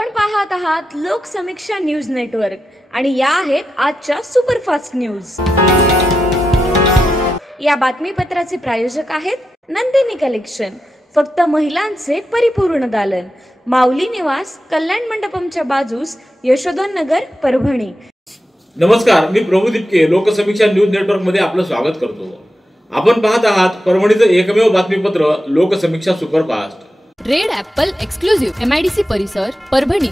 आपण पाहत आहात लोकसमीक्षा न्यूज नेटवर्क आणि या आहेत आजच्या सुपरफास्ट न्यूज। या बातमीपत्राचे प्रायोजक आहेत नंदिनी कलेक्शन, फक्त महिलांचे परिपूर्ण दालन, माऊली निवास, कल्याण मंडपमच्या बाजूस, यशोधन नगर, परभणी। नमस्कार, मी प्रभू दिपके लोकसमीक्षा न्यूज नेटवर्क मध्ये आपलं स्वागत करतो। आपण पाहत आहात परभणीचं एकमेव बातमीपत्र Loksamiksha superfast. Red Apple exclusive MIDC परिसर, परभणी।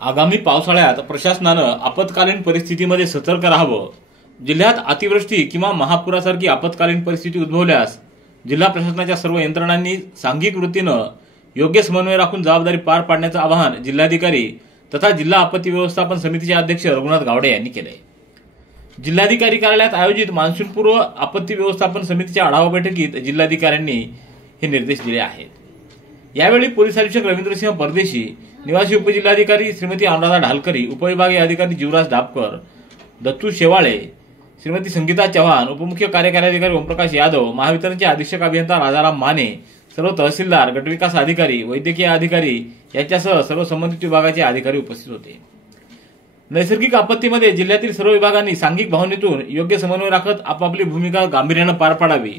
आगामी पावसाळ्यात प्रशासनानं आपत्कालीन परिस्थितीमध्ये सतर्क राहावं। जिल्ह्यात अतिवृष्टी किंवा महापुरासारखी आपत्कालीन परिस्थिती उद्भवल्यास जिल्हा प्रशासनाच्या सर्व यंत्रणांनी सांघिक वृत्तीनं योग्य समन्वय राखून जबाबदारी पार पाडण्याचं आवाहन जिल्हाधिकारी तथा जिल्हा आपत्ती व्यवस्थापन समितीचे अध्यक्ष रघुनाथ गावडे यांनी केले। जिल्हाधिकारी कार्यालयात आयोजित मान्सूनपूर्व आपत्ती व्यवस्थापन समितीच्या आढावा बैठकीत जिल्हाधिकाऱ्यांनी हे निर्देश दिले आहेत। यावेळी पोलीस अधीक्षक रवींद्रसिंह परदेशी, निवासी उपजिल्हाधिकारी श्रीमती अनुराधा ढालकरी, उपविभागीय अधिकारी जीवराज दापकर, दत्तू शेवाळे, श्रीमती संगीता चव्हाण, उपमुख्य कार्यकारी अधिकारी ओमप्रकाश यादव, महावितरणचे अधीक्षक अभियंता राजाराम माने, सर्व तहसीलदार, गटविकास अधिकारी, वैद्यकीय अधिकारी यांच्यासह सर्व संबंधित विभागाचे अधिकारी उपस्थित होते। नैसर्गिक आपत्तीमध्ये जिल्ह्यातील सर्व विभागांनी सांघिक भावनेतून योग्य समन्वय राखत आपापली भूमिका गांभीर्यानं पार पाडावी।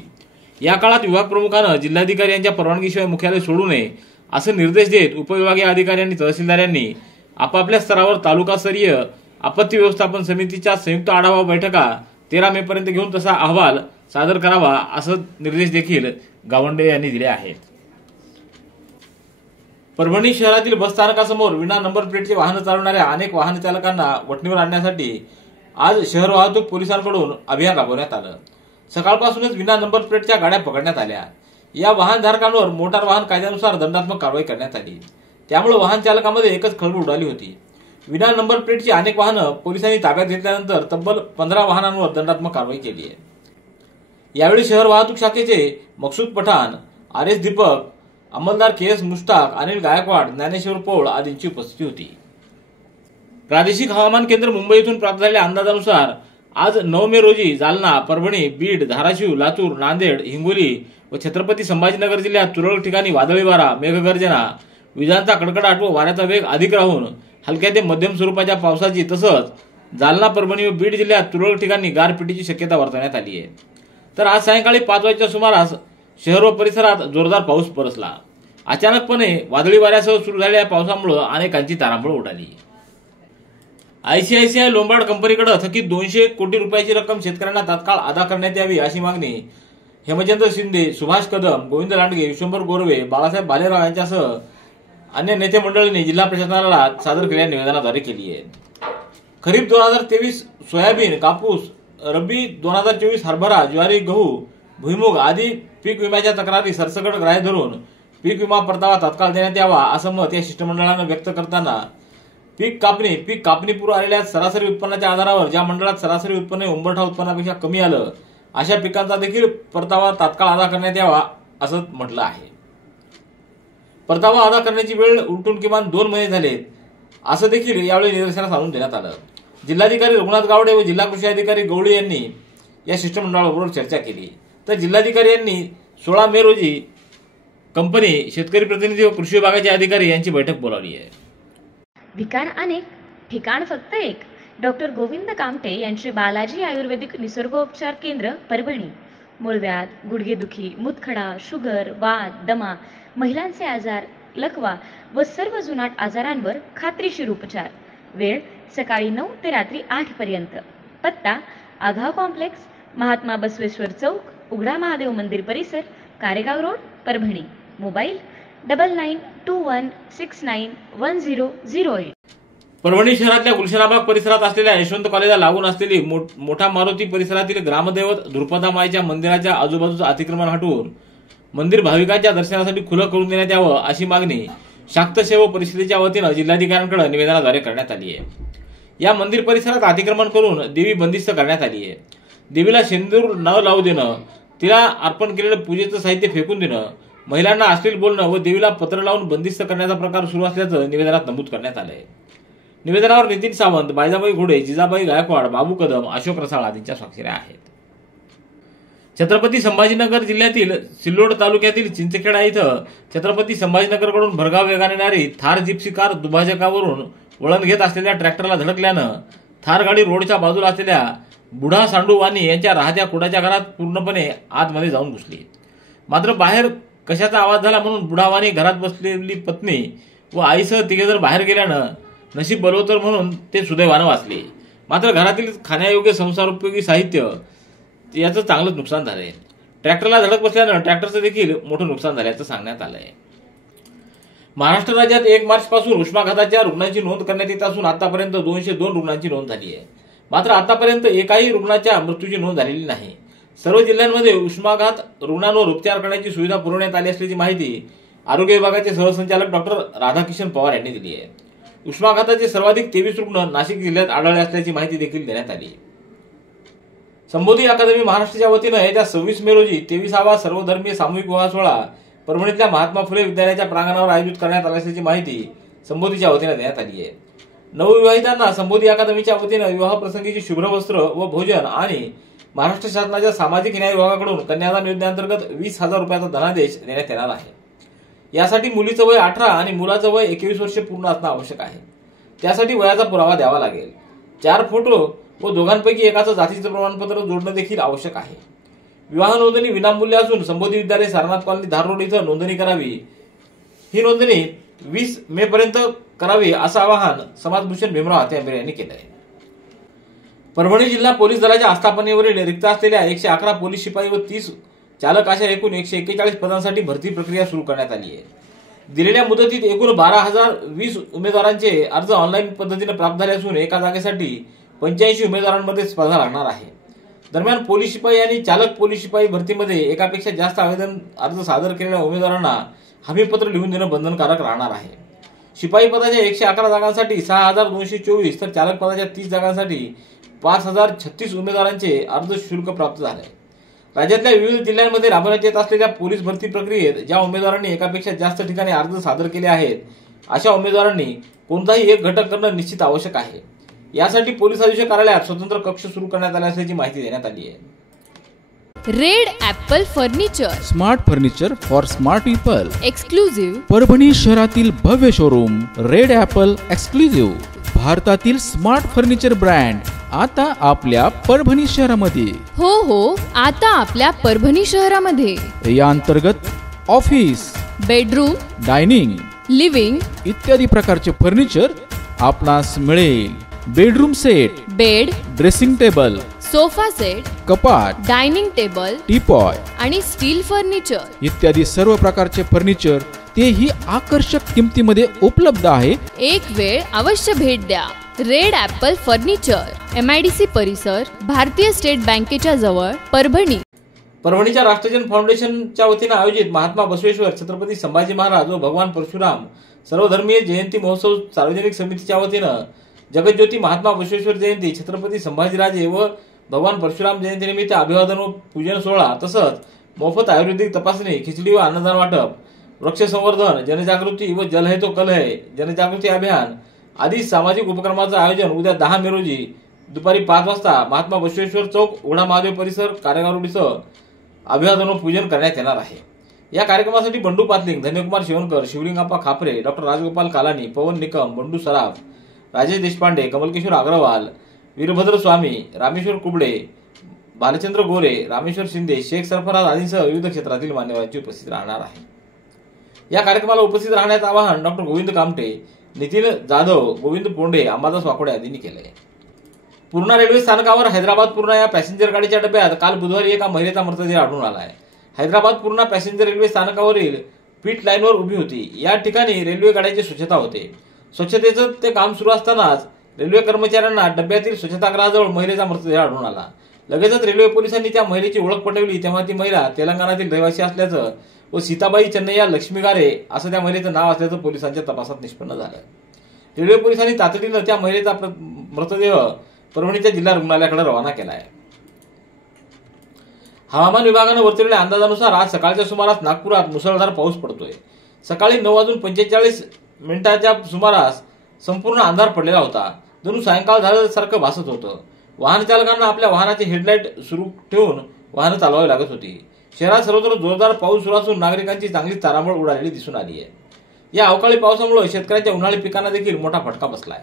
या काळात विभाग प्रमुखांना जिल्हाधिकारी यांच्या परवानगीशिवाय मुख्यालय सोडू नये असे निर्देश देत उपविभागीय अधिकाऱ्यांनी तहसीलदारांनी आपापल्या स्तरावर तालुकास्तरीय आपत्ती व्यवस्थापन समितीच्या संयुक्त आढावा बैठका 13 मे पर्यंत घेऊन तसा अहवाल सादर करावा असे निर्देश देखील गावंडे यांनी दिले आहेत। परभणी शहरातील बस स्थानकासमोर विना नंबर प्लेटचे वाहन चालवणाऱ्या अनेक वाहन चालकांना वठणीवर आणण्यासाठी आज शहर वाहतूक पोलिसांकडून अभियान राबवण्यात आलं। सकाळपासूनच विना नंबर प्लेटच्या गाड्या पकडण्यात आल्या। या वाहनधारकांवर मोटार वाहन कायद्यानुसार दंडात्मक कारवाई करण्यात आली। त्यामुळे वाहन चालकांमध्ये एकच खळबळ उडाली होती। विना नंबर प्लेटची अनेक वाहनं पोलिसांनी ताब्यात घेतल्यानंतर तब्बल 15 वाहनांवर दंडात्मक कारवाई केली आहे। यावेळी शहर वाहतूक शाखेचे मकसूद पठाण, RS दीपक, अंमलदार KS मुश्ताक, अनिल गायकवाड, ज्ञानेश्वर पौळ आदींची उपस्थिती होती। प्रादेशिक हवामान केंद्र मुंबई येथून प्राप्त झालेल्या अंदाजानुसार आज 9 मे रोजी जालना, परभणी, बीड, धाराशिव, लातूर, नांदेड, हिंगोली व छत्रपती संभाजीनगर जिल्ह्यात तुरळक ठिकाणी वादळी वारा, मेघगर्जना, विजांचा कडकडाट व वाऱ्याचा वेग अधिक राहून हलक्या ते मध्यम स्वरूपाच्या पावसाची तसंच जालना, परभणी व बीड जिल्ह्यात तुरळक ठिकाणी गारपिटीची शक्यता वर्तवण्यात आली आहे। तर आज सायंकाळी 5 वाजेच्या सुमारास शहर व परिसरात जोरदार पाऊस बरसला। अचानकपणे वादळी वाऱ्यासह सुरू झालेल्या पावसामुळे अनेकांची तारांबळ उडाली। ICICI लोंबार्ड कंपनीकडे थकीत 200 कोटी रुपयाची रक्कम शेतकऱ्यांना तात्काळ अदा करण्यात यावी अशी मागणी हेमचंद्र शिंदे, सुभाष कदम, गोविंद लांडगे, विश्वंभर गोरवे, बाळासाहेब भालेराव यांच्यासह अन्य नेते मंडळींनी जिल्हा प्रशासनाला सादर केलेल्या निवेदनाद्वारे केली आहे। खरीप 2023 सोयाबीन, कापूस, रब्बी 2024 हरभरा, ज्वारी, गहू, भुईमुग आदी पीक विम्याच्या तक्रारी सरसकट ग्राह्य धरून पीक विमा परतावा तात्काळ देण्यात यावा असं मत या शिष्टमंडळानं व्यक्त करताना पीक कापणीपूर्व आलेल्या सरासरी उत्पन्नाच्या आधारावर ज्या मंडळात सरासरी उत्पन्न उंबरठा उत्पन्नापेक्षा कमी आलं अशा पिकांचा देखील परतावा तात्काळ अदा करण्यात यावा असं म्हटलं आहे। परतावा अदा करण्याची वेळ उलटून किमान 2 महिने झालेत असं देखील यावेळी निदर्शनास आणून देण्यात आलं। जिल्हाधिकारी रघुनाथ गावडे व जिल्हा कृषी अधिकारी गवळी यांनी या शिष्टमंडळाबरोबर चर्चा केली। तर जिल्हाधिकारी यांनी 16 मे रोजी कंपनी, शेतकरी प्रतिनिधी व कृषी विभागाचे अधिकारी यांची बैठक बोलावली आहे। ठिकाण अनेक, ठिकाण फक्त एक। डॉक्टर गोविंद कामटे यांचे बालाजी आयुर्वेदिक निसर्गोपचार केंद्र, परभणी। मूळव्याध, गुडघेदुखी, मूतखडा, शुगर, वात, दमा, महिलांचे आजार, लकवा व सर्व जुनाट आजारांवर खात्रीशीर उपचार। वेळ सकाळी 9 ते रात्री 8 पर्यंत। पत्ता आघाव कॉम्प्लेक्स, महात्मा बसवेश्वर चौक, उघडा महादेव मंदिर परिसर, कारेगाव रोड, परभणी। मोबाईल 9921691008। परभणी शहरातल्या गुलशनाबाग परिसरात असलेल्या यशवंत कॉलेजला लागून असलेली मोठा मारुती परिसरातील ग्रामदैवत द्रुपदा माईच्या मंदिराच्या आजूबाजूचं अतिक्रमण हटवून मंदिर भाविकांच्या दर्शनासाठी खुलं करून देण्यात यावं अशी मागणी शाक्त सेवा परिषदेच्या वतीनं जिल्हाधिकाऱ्यांकडे निवेदनाद्वारे करण्यात आली आहे। या मंदिर परिसरात अतिक्रमण करून देवी बंदिस्त करण्यात आली आहे। देवीला शेंदूर न लावू देणं, तिला अर्पण केलेलं पूजेचं साहित्य फेकून देणं, महिलांना अश्लील बोलणं व देवीला पत्र लावून बंदिस्त करण्याचा प्रकार सुरू असल्याचं निवेदनात नमूद करण्यात आलं आहे। निवेदनावर नितीन सावंत, बायजाबाई घोडे, जिजाबाई गायकवाड, बाबू कदम, अशोक रसाळ आदींच्या स्वाक्षऱ्या आहेत। छत्रपती संभाजीनगर जिल्ह्यातील सिल्लोड तालुक्यातील चिंचखेडा इथं छत्रपती संभाजीनगरकडून भरधाव वेगाने येणारी थार जिप्सी कार दुभाजकावरून वळण घेत असलेल्या ट्रॅक्टरला धडकल्यानं थार गाडी रोडच्या बाजूला असलेल्या बुढा सांडू वाणी यांच्या राहत्या कुडाच्या घरात पूर्णपणे आतमध्ये जाऊन घुसली. मात्र बाहेर कशाचा आवाज झाला म्हणून बुढावाणी घरात बसलेली पत्नी व आईसह तिघेजण बाहेर गेल्यानं नशीब बलवतर म्हणून ते सुदैवानं वाचले. मात्र घरातील खाण्यायोग्य संसारोपयोगी साहित्य याचं चांगलंच नुकसान झालंय. ट्रॅक्टरला धडक बसल्यानं ट्रॅक्टरचं देखील मोठं नुकसान झाल्याचं सांगण्यात आलंय. महाराष्ट्र राज्यात 1 मार्च पासून उष्माघाताच्या रुग्णांची नोंद करण्यात येत असून आतापर्यंत 202 रुग्णांची नोंद झाली आहे. मात्र आतापर्यंत एकाही रुग्णाच्या मृत्यूची नोंद झालेली नाही. सर्व जिल्ह्यांमध्ये उष्माघात रुग्णांवर उपचार करण्याची सुविधा पुरवण्यात आली असल्याची माहिती आरोग्य विभागाचे सहसंचालक डॉक्टर राधाकिशन पवार यांनी दिली आहे. उष्माघाताचे सर्वाधिक 23 रुग्ण नाशिक जिल्ह्यात आढळले असल्याची माहिती देखील देण्यात आली. संबोधी अकादमी महाराष्ट्राच्या वतीनं येत्या 26 मे रोजी 23वा सर्वधर्मीय सामूहिक विवाह सोहळा परभणीतल्या महात्मा फुले विद्यालयाच्या प्रांगणावर आयोजित करण्यात आला असल्याची माहिती संबोधीच्या वतीनं देण्यात आली आहे. नवविवाहितांना संबोधी अकादमीच्या वतीनं विवाह प्रसंगीची शुभ्र वस्त्र व भोजन आणि महाराष्ट्र शासनाच्या सामाजिक न्याय विभागाकडून कन्यादान योजनेअंतर्गत 20,000 रुपयाचा धनादेश देण्यात येणार आहे. यासाठी मुलीचं वय 18 आणि मुलाचं वय 21 वर्षे पूर्ण असणं आवश्यक आहे. त्यासाठी वयाचा पुरावा द्यावा लागेल. 4 फोटो व दोघांपैकी एकाचं जातीचं प्रमाणपत्र जोडणं देखील आवश्यक आहे. विवाह नोंदणी विनामूल्य असून संबोधी विद्यालय सारनाथ कॉलनी धार रोड इथं नोंदणी करावी. ही नोंदणी 20 मे पर्यंत करावी असं आवाहन समाजभूषण भीमराव हाते यांनी केलं आहे. परभणी जिल्हा पोलीस दलाच्या आस्थापनेवरील रिक्त असलेल्या 111 पोलीस शिपाई व 30 चालक अशा एकूण 141 पदांसाठी भरती प्रक्रिया सुरू करण्यात आली आहे. दिलेल्या मुदतीत एकूण 12,020 उमेदवारांचे अर्ज ऑनलाईन पद्धतीने प्राप्त झाले असून एका जागेसाठी 85 उमेदवारांमध्ये स्पर्धा लागणार आहे. दरम्यान पोलीस शिपाई आणि चालक पोलीस शिपाई भरतीमध्ये एकापेक्षा जास्त आवेदन अर्ज सादर केलेल्या उमेदवारांना हमीपत्र लिहून देणं बंधनकारक राहणार आहे. शिपाई पदाच्या 111 जागांसाठी 6,224 तर चालक पदाच्या 30 जागांसाठी 5,036 उमेदवारांचे अर्ज शुल्क प्राप्त झाले. राज्यातल्या विविध जिल्ह्यांमध्ये राबवण्यात येत असलेल्या पोलीस भरती प्रक्रियेत ज्या उमेदवारांनी एकापेक्षा जास्त ठिकाणी अर्ज सादर केले आहेत अशा उमेदवारांनी कोणताही एक घटक करणं निश्चित आवश्यक आहे. यासाठी पोलीस अधीक्षक कार्यालयात स्वतंत्र कक्ष सुरू करण्यात आला असल्याची माहिती देण्यात आली आहे. Red Apple furniture, smart furniture for smart people, exclusive Parbhani शहरातील भव्य शोरूम रेड ॲपल एक्सक्लुझिव्ह, भारतातील स्मार्ट फर्निचर ब्रँड आता आपल्या परभणी शहरामध्ये. हो, आता आपल्या परभणी शहरामध्ये. या अंतर्गत ऑफिस, बेडरूम, डायनिंग, लिव्हिंग इत्यादी प्रकारचे फर्निचर आपणास मिळेल. Bedroom set, bed, dressing table, sofa set, कपाट, डायनिंग टेबल, टीपॉय आणि स्टील फर्निचर इत्यादी सर्व प्रकारचे फर्निचर तेही आकर्षक किमतीमध्ये उपलब्ध आहे. एक वेळ अवश्य भेट द्या. रेड ॲपल फर्निचर, MIDC परिसर, भारतीय स्टेट बँकेच्या जवळ, परभणी. परभणीच्या राष्ट्रजन फाउंडेशनच्या वतीनं आयोजित महात्मा बसवेश्वर छत्रपती संभाजी महाराज व भगवान परशुराम सर्वधर्मीय जयंती महोत्सव सार्वजनिक समितीच्या वतीनं जगज्योती महात्मा बसवेश्वर जयंती, छत्रपती संभाजीराजे व भगवान परशुराम जयंतीनिमित्त अभिवादन व पूजन सोहळा तसंच मोफत आयुर्वेदिक तपासणी, खिचडी व अन्नदान वाटप, वृक्ष संवर्धन, जनजागृती व जल है तो कल है जनजागृती अभियान आदी सामाजिक उपक्रमाचं आयोजन उद्या 10 मे रोजी दुपारी 5 वाजता महात्मा बसवेश्वर चौक, उघडा महादेव परिसर, कारेगावडीसह अभिवादन व पूजन करण्यात येणार आहे. या कार्यक्रमासाठी बंडू पातलिंग, धन्यकुमार शिवणकर, शिवलिंगाप्पा खापरे, डॉक्टर राजगोपाल कालानी, पवन निकम, बंडू सराफ, राजेश देशपांडे, कमलकिशोर अग्रवाल, वीरभद्र स्वामी, रामेश्वर कुबडे, भालचंद्र गोरे, रामेश्वर शिंदे, शेख सरफराज आदींसह विविध क्षेत्रातील मान्यवरांची उपस्थिती राहणार आहे. या कार्यक्रमाला उपस्थित राहण्याचं आवाहन डॉक्टर गोविंद कामटे, नितीन जाधव, गोविंद पोंडे, अंबादास वाकोडे आदींनी केले. पूर्णा रेल्वे स्थानकावर हैदराबाद पूर्णा या पॅसेंजर गाडीच्या डब्यात काल बुधवारी एका महिलेचा मृतदेह आढळून आला आहे. हैदराबाद पूर्णा पॅसेंजर रेल्वे स्थानकावरील पीट लाईनवर उभी होती. या ठिकाणी रेल्वे गाड्याची स्वच्छता होते. स्वच्छतेचं ते काम सुरू असतानाच रेल्वे कर्मचाऱ्यांना डब्यातील स्वच्छतागृहाजवळ महिलेचा मृतदेह आढळून आला. लगेचच रेल्वे पोलिसांनी त्या महिलेची ओळख पटवली. तेव्हा ती महिला तेलंगणातील रहिवासी असल्याचं व सीताबाई चन्नैया लक्ष्मीगारे असं त्या महिलेचं नाव असल्याचं पोलिसांच्या तपासात निष्पन्न झालं. रेल्वे पोलिसांनी तातडीनं त्या महिलेचा मृतदेह परभणीच्या जिल्हा रुग्णालयाकडे रवाना केला आहे. हवामान विभागानं वर्तवलेल्या अंदाजानुसार आज सकाळच्या सुमारास नागपुरात मुसळधार पाऊस पडतोय. सकाळी 9:45 सुमारास संपूर्ण अंधार पडलेला होता. जणू सायंकाळ झाल्यासारखं भासत होतं. वाहन चालकांना आपल्या वाहनाचे हेडलाईट सुरू ठेवून वाहनं चालवावी लागत होती. शहरात सर्वत्र जोरदार पाऊस सुरू असून नागरिकांची चांगलीच तारांबळ उडालेली दिसून आली आहे. या अवकाळी पावसामुळे शेतकऱ्यांच्या उन्हाळी पिकांना देखील मोठा फटका बसलाय.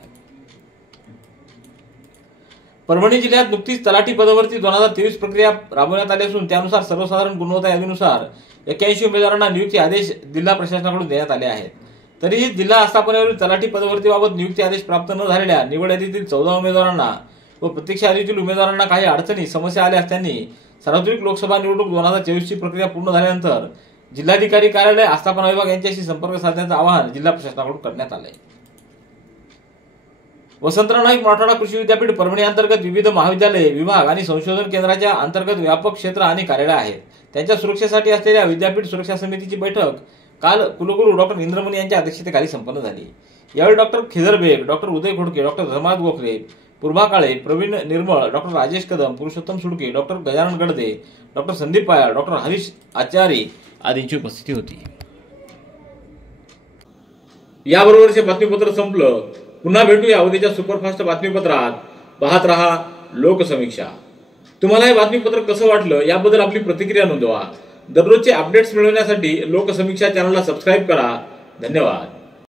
परभणी जिल्ह्यात नुकतीच तलाठी पदभरती 2023 प्रक्रिया राबवण्यात आली असून त्यानुसार सर्वसाधारण गुणवत्ता यादीनुसार 81 उमेदवारांना नियुक्ती आदेश जिल्हा प्रशासनाकडून देण्यात आले आहेत. तरीही जिल्हा आस्थापनेवरील तलाठी पदभरतीबाबत नियुक्ती आदेश प्राप्त न झालेल्या निवड यादीतील 14 उमेदवारांना व प्रत्यक्ष यादीतील उमेदवारांना काही अडचणी समस्या आल्या असल्याने सार्वत्रिक लोकसभा निवडणूक 2024 ची प्रक्रिया पूर्ण झाल्यानंतर जिल्हाधिकारी कार्यालय आस्थापना विभाग यांच्याशी संपर्क साधण्याचं आवाहन जिल्हा प्रशासनाकडून करण्यात आलंय. वसंतराव नाईक मराठवाडा कृषी विद्यापीठ परभणी अंतर्गत विविध महाविद्यालये, विभाग आणि संशोधन केंद्राच्या अंतर्गत व्यापक क्षेत्र आणि कार्यालय आहेत. त्यांच्या सुरक्षेसाठी असलेल्या विद्यापीठ सुरक्षा समितीची बैठक काल कुलगुरू डॉक्टर इंद्रमणी यांच्या अध्यक्षतेखाली संपन्न झाली. यावेळी doctor Khidar Beg, doctor Uday Khodke, doctor Dharmad Gokhale, Purbha Kale, Pravin Nirmal, doctor Rajesh Kadam, Purushottam Sudke, doctor Gajanan Gadde, doctor Sandeep Payal, doctor Harish Achari आदींची उपस्थिती होती. याबरोबरचे बातमीपत्र संपलं. पुन्हा भेटूया उद्याच्या सुपरफास्ट बातमीपत्रात. पाहत रहा लोकसमीक्षा. तुम्हाला हे बातमीपत्र कसं वाटलं याबद्दल आपली प्रतिक्रिया नोंदवा. दररोजचे अपडेट्स मिळवण्यासाठी लोकसमीक्षा चॅनलला सबस्क्राईब करा. धन्यवाद.